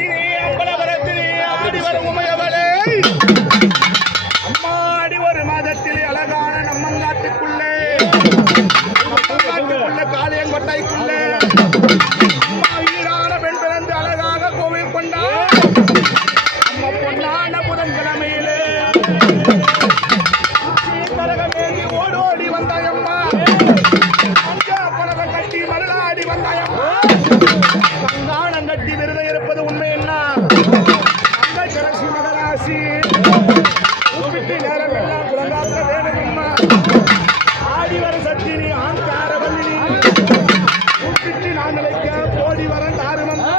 சத்தினி அம்பலபரத்தினி ஆடி வரும் உமையவளே அம்மாடி ஒரு மாதத்திலே அழகான நம்மங்காட்டுக்குள்ளே காளியங்கொட்டைக்குள்ளே ஈடான பெண் பிறந்து அழகாக கோவில் கொண்டார் நம்ம பொன்னான புதன்கிழமையிலே கரகமேந்தி ஓடோடி வந்தாயம்மா பலக கட்டி மருளாடி வந்தாயம்மா கங்காணம் கட்டி விருதை இருப்பது உண்மை என்ன அந்த கரசி மகராசி கூப்பிட்டு நேரம் எல்லாம் குலங்காத்த வேணும்மா ஆடி வர சத்தினி ஆங்கார வல்லினி கூப்பிட்டு நான் நினைக்க போடி வர தாருமம்மா